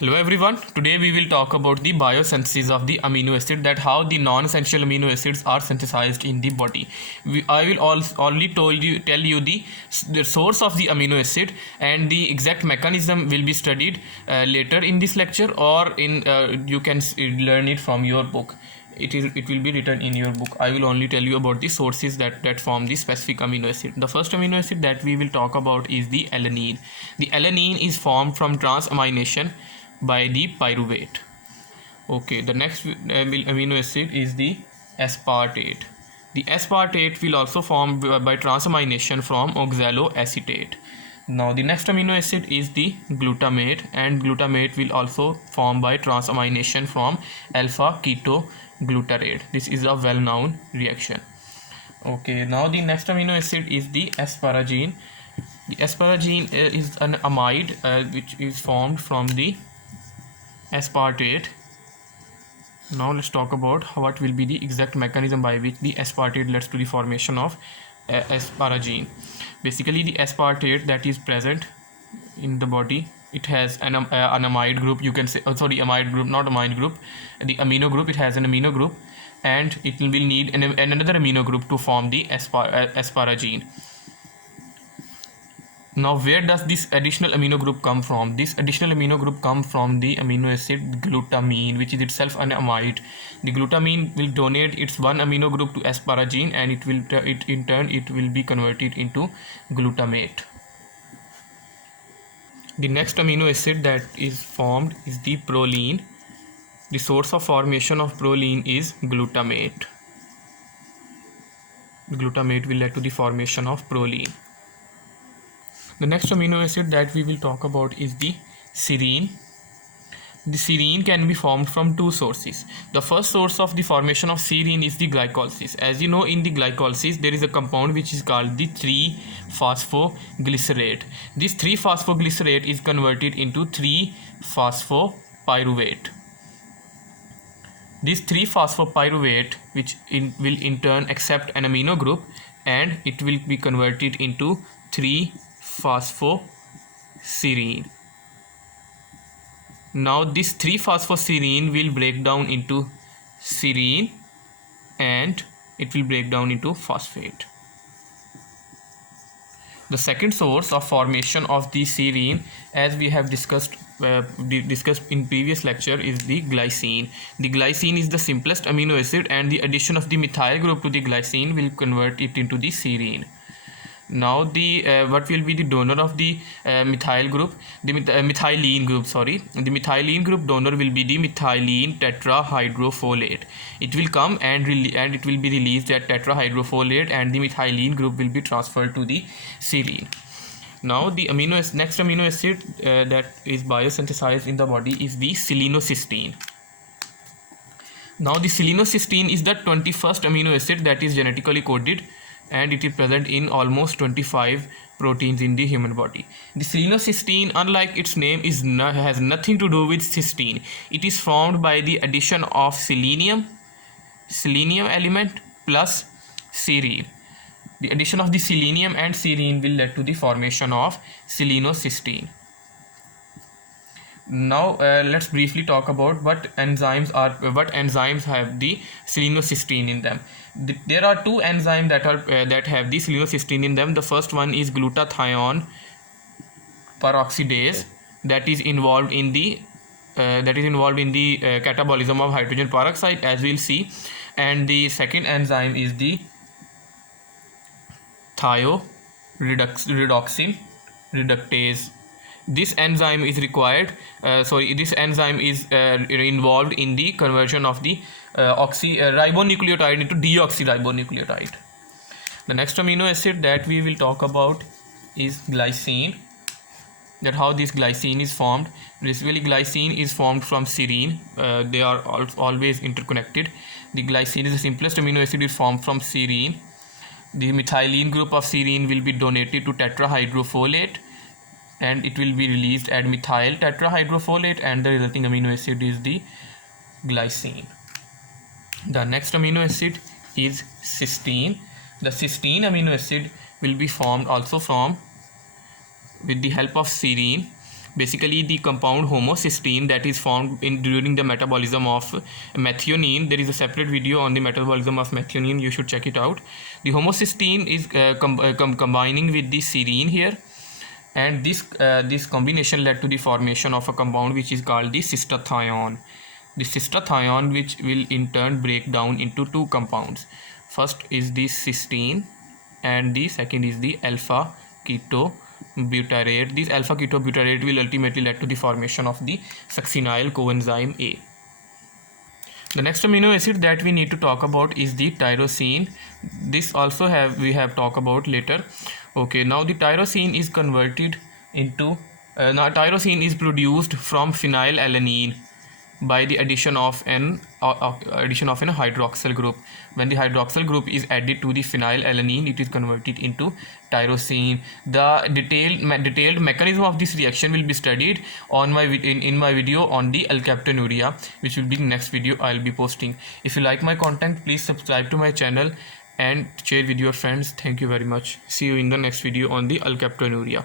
Hello everyone, today we will talk about the biosynthesis of the amino acid, that how the non-essential amino acids are synthesized in the body. I will only tell you the source of the amino acid, and the exact mechanism will be studied later in this lecture, or in you can learn it from your book. It will be written in your book. I will only tell you about the sources that form the specific amino acid. The first amino acid that we will talk about is the alanine. The alanine is formed from transamination by the pyruvate. Okay, the next amino acid is the aspartate. The aspartate will also form by transamination from oxaloacetate. Now the next amino acid is the glutamate, and glutamate will also form by transamination from alpha ketoglutarate. This is a well-known reaction. Okay, now the next amino acid is the asparagine. The asparagine is an amide which is formed from the aspartate. Now let's talk about what will be the exact mechanism by which the aspartate leads to the formation of asparagine. Basically, the aspartate that is present in the body, it has an amide group. You can say, amide group, not amine group. The amino group, it has an amino group, and it will need another amino group to form the asparagine. Now, where does this additional amino group come from? This additional amino group comes from the amino acid glutamine, which is itself an amide. The glutamine will donate its one amino group to asparagine, and in turn it will be converted into glutamate. The next amino acid that is formed is the proline. The source of formation of proline is glutamate. Glutamate will lead to the formation of proline. The next amino acid that we will talk about is the serine. The serine can be formed from two sources. The first source of the formation of serine is the glycolysis. As you know, in the glycolysis there is a compound which is called the 3-phosphoglycerate. This 3-phosphoglycerate is converted into 3-phosphopyruvate. This 3-phosphopyruvate will in turn accept an amino group, and it will be converted into 3-phosphoserine. Now this 3-phosphoserine will break down into serine, and it will break down into phosphate. The second source of formation of the serine, as we have discussed in previous lecture, is the glycine. The glycine is the simplest amino acid, and the addition of the methyl group to the glycine will convert it into the serine. Now what will be the donor of the methyl group? The methylene group, the methylene group donor will be the methylene tetrahydrofolate. It will come and it will be released at tetrahydrofolate, and the methylene group will be transferred to the serine. Now the next amino acid that is biosynthesized in the body is the selenocysteine. Now the selenocysteine is the 21st amino acid that is genetically coded, and it is present in almost 25 proteins in the human body. The selenocysteine, unlike its name, has nothing to do with cysteine. It is formed by the addition of selenium element plus serine. The addition of the selenium and serine will lead to the formation of selenocysteine. Now let's briefly talk about what enzymes have the selenocysteine in them. There are two enzymes that have the selenocysteine in them. The first one is glutathione peroxidase, that is involved in the catabolism of hydrogen peroxide, as we'll see. And the second enzyme is the thioredoxin reductase. This enzyme is involved in the conversion of the ribonucleotide into deoxyribonucleotide. The next amino acid that we will talk about is glycine. That how this glycine is formed. Basically, glycine is formed from serine. They are always interconnected. The glycine is the simplest amino acid, is formed from serine. The methylene group of serine will be donated to tetrahydrofolate, and it will be released at methyl tetrahydrofolate, and the resulting amino acid is the glycine. The next amino acid is cysteine. The cysteine amino acid will be formed also with the help of serine. Basically, the compound homocysteine that is formed during the metabolism of methionine. There is a separate video on the metabolism of methionine. You should check it out. The homocysteine is combining with the serine here, and this combination led to the formation of a compound which is called the cystathione. The cystathione, which will in turn break down into two compounds. First is the cysteine, and the second is the alpha ketobutyrate. This alpha ketobutyrate will ultimately lead to the formation of the succinyl coenzyme A. The next amino acid that we need to talk about is the tyrosine. This also we have talked about later. Okay, now the tyrosine is converted into tyrosine is produced from phenylalanine by the addition of an hydroxyl group. When the hydroxyl group is added to the phenylalanine, it is converted into tyrosine. The detailed mechanism of this reaction will be studied on in my video on the alkaptonuria, which will be the next video I'll be posting. If you like my content, please subscribe to my channel and share with your friends. Thank you very much. See you in the next video on the alkaptonuria.